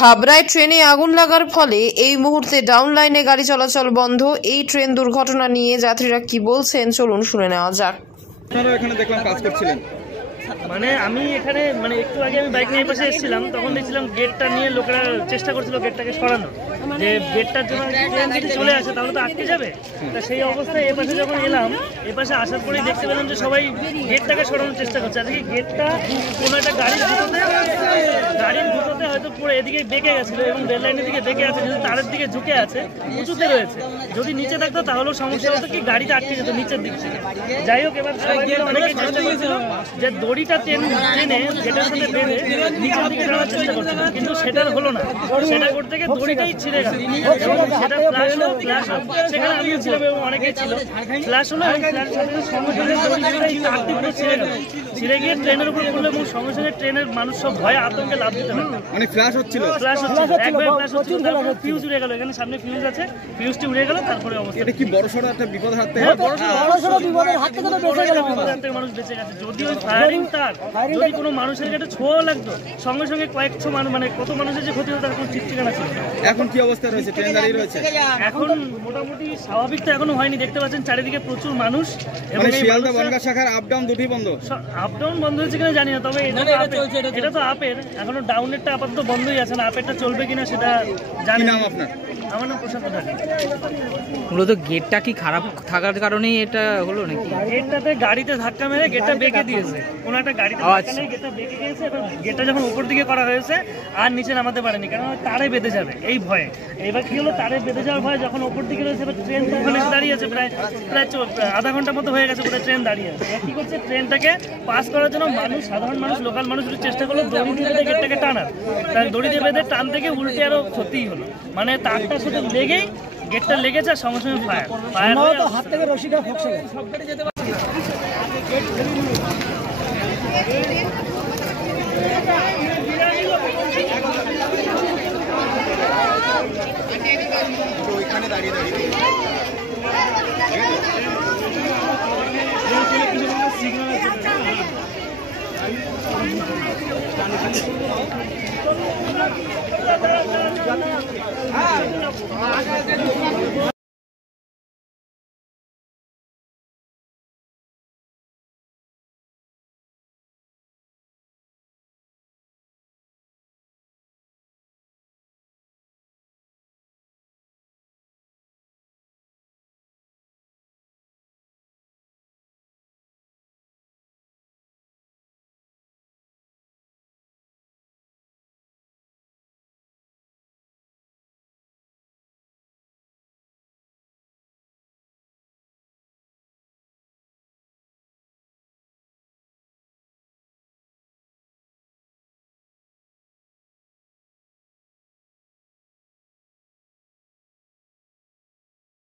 হাবড়ায় ট্রেনে আগুন লাগার ফলে এই মুহূর্তে ডাউন লাইনে গাড়ি চলাচল বন্ধ। এই ট্রেন দুর্ঘটনা নিয়ে যাত্রীরা কি বলছেন চলুন শুনে নেওয়া যাক। আপনারা এখানে দেখলাম কাজ করছিলেন, আমি এখানে একটু আগে আমি বাইক নিয়ে পাশে এসেছিলাম, তখন দেখছিলাম গেটটা নিয়ে লোকেরা চেষ্টা করছিল গেটটাকে সরানো, যে গেটটার জন্য ট্রেন যদি চলে আসে তাহলে তো আটকে যাবে। তা সেই অবস্থায় এপাশে যখন এলাম, এপাশে আসার পরেই দেখতে পেলাম যে সবাই গেটটাকে সরানোর চেষ্টা করছে। আজকে গেটটা কোনো একটা গাড়ির ভিতরে হয়তো পুরো এদিকে বেঁকে গেছিলো এবং রেল লাইনের দিকে বেঁকে আছে, যেহেতু তারের দিকে ঝুঁকে আছে, উঁচুতে রয়েছে। যদি নিচে থাকতো তাহলেও সমস্যা হতো কি গাড়িটা আটকে যেত নিচের দিক থেকে। যাই হোক, এবার সবাই অনেকে চেষ্টা করছিল যে দড়িটা টেনে গেটের সাথে বেঁধে নিচের দিকে যাওয়ার চেষ্টা করছিল, কিন্তু সেটা হলো না। সেটা করতে গিয়ে দড়িটাই ছিঁড়ে গেল এবং সেটা ফ্ল্যাশ সেখানে আমিও ছিলাম এবং অনেকেই ছিল। ফ্ল্যাশ হলো এবং ফ্ল্যাশ সঙ্গে সঙ্গে ছিঁড়ে গিয়ে ট্রেনের উপর পড়লো এবং সঙ্গে সঙ্গে ট্রেনের মানুষ সব ভয়ে আতঙ্কে লাভ দিতে হবে। মানে ফ্ল্যাশ হচ্ছিল, একবার ফ্ল্যাশ হচ্ছিল, তারপরে ফিউজ উড়ে গেল। এখানে সামনে ফিউজ আছে, ফিউজটি উড়ে গেল। তারপরে অবস্থা এটা কি বড়সড় একটা বিপদের হাত থেকে মানুষ বেঁচে গেছে। যদি ওই ফায়ারিং তার যদি কোনো মানুষের কাছে ছোঁয়া লাগতো, সঙ্গে সঙ্গে কয়েকশো মানুষ, মানে কত মানুষের যে ক্ষতি হতো তার কোনো ঠিক ঠিকানা ছিল। এখন কি অবস্থা রয়েছে? ট্রেন দাঁড়িয়ে রয়েছে এখন মোটামুটি স্বাভাবিক তো এখনো হয়নি। দেখতে পাচ্ছেন চারিদিকে প্রচুর মানুষ এবং শিয়ালদা বনগাঁ শাখার আপ ডাউন দুটোই বন্ধ। আপ ডাউন বন্ধ হয়েছে কিনা জানি না, তবে এটা তো আপের, এখনো ডাউনেরটা আপাতত বন্ধই আছে না। আপেরটা চলবে কিনা সেটা জানি না। আপনার? আমার নাম প্রশান্ত ঢাকি। মূলত গেটটা কি খারাপ থাকার কারণেই এটা হলো নাকি? গেটটাতে গাড়িতে ধাক্কা মেরে গেটটা বেঁকে দিয়েছে, কোনো একটা গাড়িতে ধাক্কা মেরে গেটটা বেঁকে গিয়েছে। এবার গেটটা যখন উপর দিকে করা হয়েছে আর নিচে নামাতে পারেনি, কারণ তারে বেঁধে যাবে এই ভয়ে। এবার কি হলো, তারে বেঁধে যাওয়ার ভয় যখন উপর দিকে রয়েছে, এবার ট্রেন তো ওখানে দাঁড়িয়ে আছে, প্রায় আধা ঘন্টার মতো হয়ে গেছে পুরো ট্রেন দাঁড়িয়ে আছে। কি করছে, ট্রেনটাকে পাস করার জন্য সাধারণ মানুষ, লোকাল মানুষ চেষ্টা করলো দড়ি দিয়ে বেঁধে গেটটাকে টানার। তার দড়ি দিয়ে বেঁধে টান থেকে উল্টে আরো ক্ষতিই হলো। মানে তারটা শুধু লেগেই গেটটা লেগেছে আর সঙ্গে সঙ্গে ফায়ার হাত থেকে রশিটা ফসকে গেছে। ওইখানে দাঁড়িয়ে সিগন্যাল